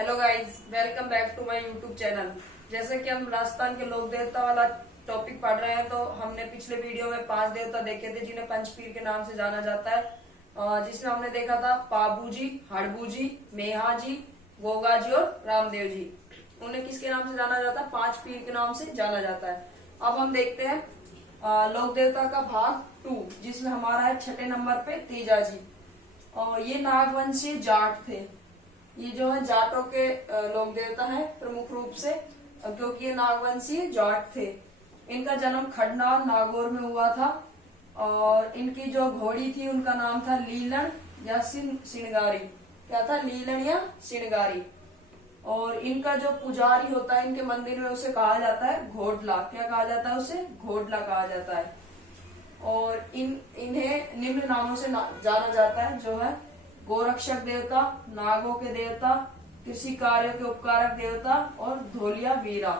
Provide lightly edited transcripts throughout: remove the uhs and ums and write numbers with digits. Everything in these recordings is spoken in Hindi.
Hello guys, welcome back to my YouTube channel. जैसे कि हम राजस्थान के लोक देवता वाला टॉपिक पढ़ रहे हैं, तो हमने पिछले वीडियो में 5 देवता देखे थे जिन्हें पंचपीर के नाम से जाना जाता है। जिसमें हमने देखा था पाबूजी, हड़बूजी, मेहाजी, गोगाजी और रामदेव जी। उन्हें किसके नाम से जाना जाता है? 5 पीर के नाम से जाना जाता है। अब हम देखते हैं लोक देवता का भाग 2, जिसमें हमारा है 6 नंबर पे तेजाजी। और ये नागवंशीय जाट थे। ये जो है जाटों के लोक देवता है प्रमुख रूप से, क्योंकि ये नागवंशीय जाट थे। इनका जन्म खडनाल नागौर में हुआ था और इनकी जो घोड़ी थी उनका नाम था लीलन या सिणगारी। क्या था? लीलन या सिणगारी। और इनका जो पुजारी होता है इनके मंदिर में, उसे कहा जाता है घोडला। क्या कहा जाता है? उसे घोडला कहा जाता है। और इन्हें निम्न नामों से जाना जाता है, जो है गोरक्षक देवता, नागों के देवता, कृषि कार्यों के उपकारक देवता और धोलिया वीरा।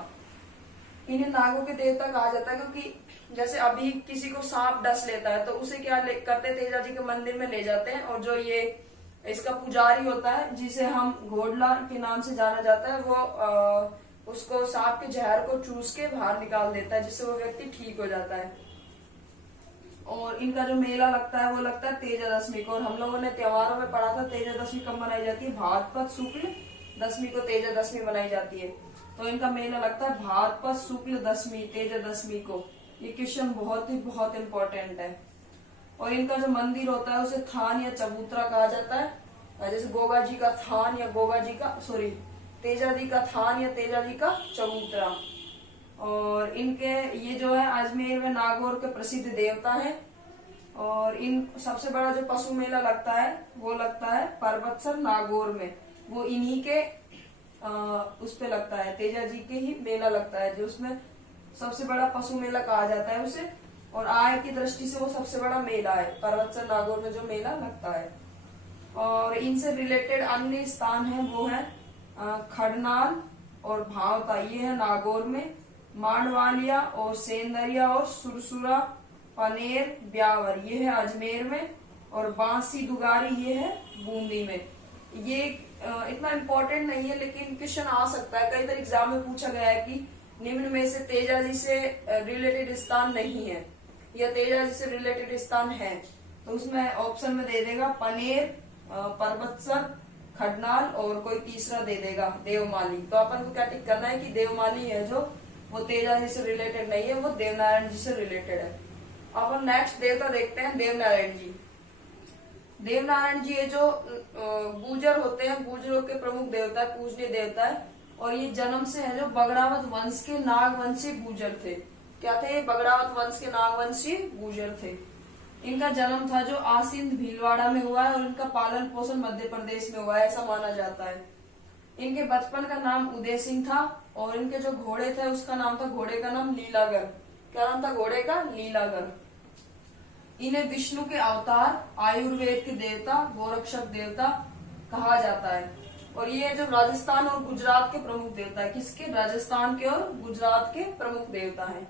इन्हें नागों के देवता कहा जाता है क्योंकि जैसे अभी किसी को सांप डस लेता है तो उसे क्या करते हैं? तेजा जी के मंदिर में ले जाते हैं, और जो ये इसका पुजारी होता है जिसे हम घोडला के नाम से जाना जाता है, वो उसको सांप के जहर को चूस के बाहर निकाल देता है, जिससे वो व्यक्ति ठीक हो जाता है। और इनका जो मेला लगता है वो लगता है तेजादशमी को। और हम लोगों ने त्योहारों में पढ़ा था तेजादशमी कब मनाई जाती है? भाद्रपद शुक्ल दशमी को तेजादशमी मनाई जाती है। तो इनका मेला लगता है भाद्रपद शुक्ल दशमी, तेजादशमी को। ये क्वेश्चन बहुत इंपॉर्टेंट है। और इनका जो मंदिर होता है उसे थान या चबूतरा कहा जाता है। जैसे गोगा जी का थान या तेजा जी का थान या तेजा जी का चबूतरा। और इनके ये जो है अजमेर में नागौर के प्रसिद्ध देवता हैं। और इन सबसे बड़ा जो पशु मेला लगता है वो लगता है पर्वतसर नागौर में। वो इन्हीं के उस पे लगता है, तेजा जी के ही मेला लगता है, जो उसमें सबसे बड़ा पशु मेला कहा जाता है उसे। और आय की दृष्टि से वो सबसे बड़ा मेला है, पर्वतसर नागौर में जो मेला लगता है। और इनसे रिलेटेड अन्य स्थान है वो है खडनाल और भावता, ये है नागौर में। मांडवालिया और सेंदरिया और सुरसुरा, पनेर, ब्यावर, ये है अजमेर में। और बांसी दुगारी, ये है बूंदी में। ये इतना इम्पोर्टेंट नहीं है, लेकिन क्वेश्चन आ सकता है। कई बार एग्जाम में पूछा गया है कि निम्न में से तेजा जी से रिलेटेड स्थान नहीं है या तेजा जी से रिलेटेड स्थान है, तो उसमें ऑप्शन में दे देगा पनेर, पर्वतसर, खडनाल और कोई तीसरा दे देगा देवमाली। तो अपन को क्या टिक करना है कि देवमाली है जो वो तेजा जी से रिलेटेड नहीं है, वो देवनारायण जी से रिलेटेड है। अब हम नेक्स्ट देवता देखते हैं देवनारायण जी। देवनारायण जी ये जो गुर्जर होते हैं, गुर्जरों के प्रमुख देवता है, पूजनीय देवता है। और ये जन्म से है जो बगड़ावत वंश के नागवंशी गुर्जर थे। क्या थे? बगड़ावत वंश के नागवंशी गुर्जर थे। इनका जन्म था जो आसिंद भीलवाड़ा में हुआ है और इनका पालन पोषण मध्य प्रदेश में हुआ है, ऐसा माना जाता है। इनके बचपन का नाम उदय सिंह था और इनके जो घोड़े थे उसका नाम था, घोड़े का नाम लीलागर। क्या नाम था घोड़े का? लीलागर। इन्हें विष्णु के अवतार, आयुर्वेद के देवता, गोरक्षक देवता कहा जाता है। और ये जो राजस्थान और गुजरात के प्रमुख देवता है। किसके? राजस्थान के और गुजरात के प्रमुख देवता है।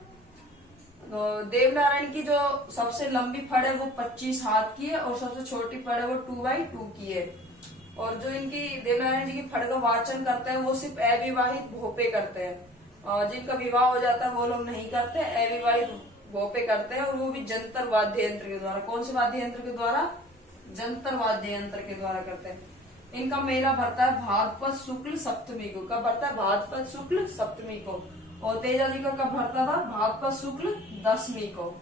देवनारायण की जो सबसे लंबी फड़ है वो 25 हाथ की है और सबसे छोटी फड़ है वो 2x2 की है। और जो इनकी देवनारायण जी की फड़ का वाचन करते हैं वो सिर्फ अविवाहित भोपे करते हैं। जिनका विवाह हो जाता है वो लोग नहीं करते, अविवाहित भोपे करते हैं, और वो भी जंतर वाद्य यंत्र के द्वारा। कौन से वाद्य यंत्र के द्वारा? जंतर वाद्य यंत्र के द्वारा करते हैं। इनका मेला भरता है भाद्रपद शुक्ल सप्तमी को। कब भरता है? भाद्रपद शुक्ल सप्तमी को। और तेजा जी का कब भरता था? भाद्रपद शुक्ल दशमी को।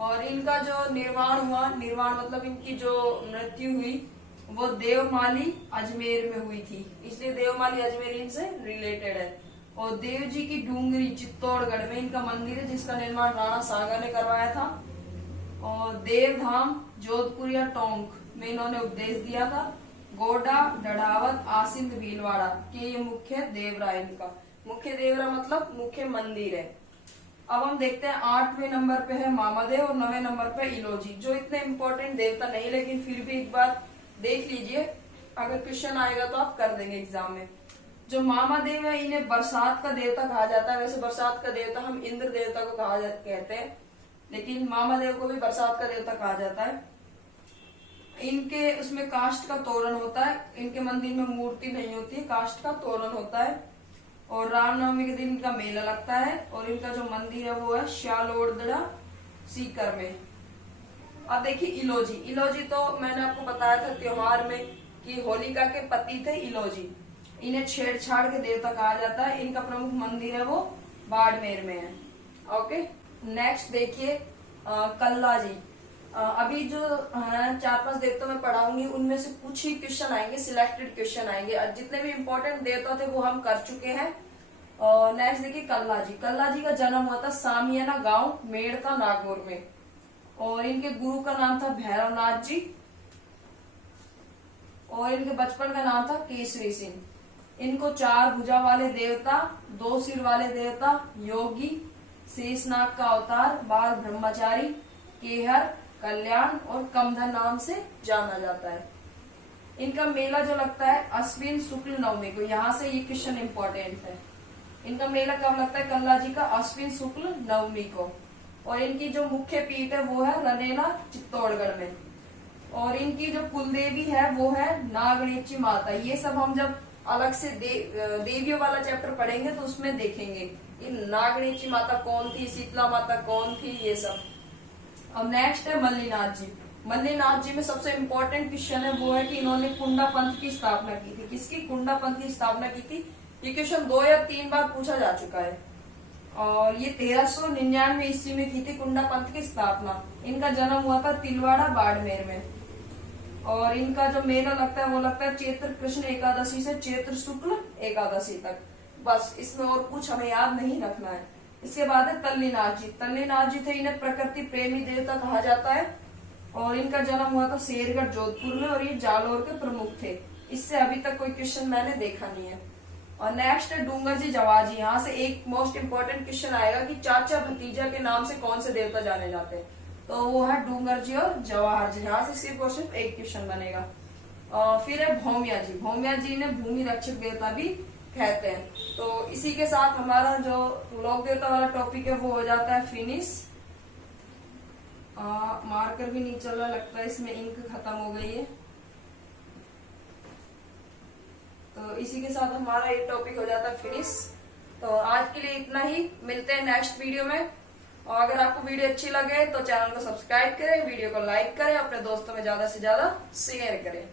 और इनका जो निर्वाण हुआ, निर्वाण मतलब इनकी जो मृत्यु हुई, वो देवमाली अजमेर में हुई थी, इसलिए देवमाली अजमेर इनसे रिलेटेड है। और देव जी की डूंगरी चित्तौड़गढ़ में इनका मंदिर है, जिसका निर्माण राणा सांगा ने करवाया था। और देवधाम जोधपुर या टोंक में इन्होंने उपदेश दिया था। गोडा, डढ़ावत, आसिंद, भीलवाड़ा के ये मुख्य देवरा है। इनका मुख्य देवरा मतलब मुख्य मंदिर है। अब हम देखते हैं 8वें नंबर पे है मामादेव और 9वें नंबर पे इलोजी, जो इतने इम्पोर्टेंट देवता नहीं, लेकिन फिर भी एक बार देख लीजिए, अगर क्वेश्चन आएगा तो आप कर देंगे एग्जाम में। जो मामादेव है इन्हें बरसात का देवता कहा जाता है। वैसे बरसात का देवता हम इंद्र देवता को कहते हैं, लेकिन मामादेव को भी बरसात का देवता कहा जाता है। इनके उसमें काष्ठ का तोरण होता है, इनके मंदिर में मूर्ति नहीं होती है, काष्ठ का तोरण होता है। और रामनवमी के दिन इनका मेला लगता है और इनका जो मंदिर है वो है श्यालोड़दड़ा सीकर में। अब देखिए इलोजी, इलोजी तो मैंने आपको बताया था त्योहार में कि होलिका के पति थे इलोजी, इन्हें छेड़छाड़ के देवता कहा जाता है। इनका प्रमुख मंदिर है वो बाड़मेर में है। ओके, नेक्स्ट देखिए कल्ला जी। अभी जो 4-5 देवता मैं पढ़ाऊंगी उनमें से कुछ ही क्वेश्चन आएंगे, सिलेक्टेड क्वेश्चन आएंगे, जितने भी इंपॉर्टेंट देवता थे वो हम कर चुके हैं। और नेक्स्ट देखिए कल्ला जी। कल्ला जी का जन्म हुआ था सामियाना गांव मेड़ता नागौर में और इनके गुरु का नाम था भैरवनाथ जी और इनके बचपन का नाम था केसरी सिंह। इनको 4 भुजा वाले देवता, 2 सिर वाले देवता, योगी, शेषनाग का अवतार, बाल ब्रह्मचारी, केहर, कल्याण और कमधर नाम से जाना जाता है। इनका मेला जो लगता है अश्विन शुक्ल नवमी को, यहाँ से ये क्वेश्चन इंपॉर्टेंट है। इनका मेला कब लगता है कल्ला जी का? अश्विन शुक्ल नवमी को। और इनकी जो मुख्य पीठ है वो है रनेला चित्तौड़गढ़ में। और इनकी जो कुलदेवी है वो है नागणेची माता। ये सब हम जब अलग से देवियों वाला चैप्टर पढ़ेंगे तो उसमें देखेंगे इन नागणेची माता कौन थी, शीतला माता कौन थी, ये सब। अब नेक्स्ट है मल्लीनाथ जी। मल्लीनाथ जी में सबसे इम्पोर्टेंट क्वेश्चन है वो है कि इन्होंने कुंडा पंथ की स्थापना की थी। किसकी? कुंडा पंथ की स्थापना की थी। ये क्वेश्चन 2 या 3 बार पूछा जा चुका है। और ये 1399 ईस्वी में की थी कुंडा पंथ की स्थापना। इनका जन्म हुआ था तिलवाड़ा बाड़मेर में। और इनका जो मेला लगता है वो लगता है चैत्र कृष्ण एकादशी से चैत्र शुक्ल एकादशी तक। बस, इसमें और कुछ हमें याद नहीं रखना है। इसके बाद है तल्लीनाथ जी। तल्लीनाथ जी थे, इन्हें प्रकृति प्रेमी देवता कहा जाता है और इनका जन्म हुआ था शेरगढ़ जोधपुर में और ये जालोर के प्रमुख थे। इससे अभी तक कोई क्वेश्चन मैंने देखा नहीं है। और नेक्स्ट है डूंगर जी जवाहर जी। यहाँ से एक मोस्ट इम्पोर्टेंट क्वेश्चन आएगा कि चाचा भतीजा के नाम से कौन से देवता जाने जाते हैं, तो वो है डूंगर जी और जवाहर जी। यहाँ से सिर्फ और सिर्फ एक क्वेश्चन बनेगा। फिर है भौमिया जी। भौमिया जी ने भूमि रक्षक देवता भी कहते हैं। तो इसी के साथ हमारा जो लोक देवता वाला टॉपिक है वो हो जाता है फिनिश। मार्कर भी नहीं चल रहा, लगता है इसमें इंक खत्म हो गई है। तो इसी के साथ हमारा ये टॉपिक हो जाता है फिनिश। तो आज के लिए इतना ही, मिलते हैं नेक्स्ट वीडियो में। और अगर आपको वीडियो अच्छी लगे तो चैनल को सब्सक्राइब करें, वीडियो को लाइक करें, अपने दोस्तों में ज्यादा से ज्यादा शेयर करें।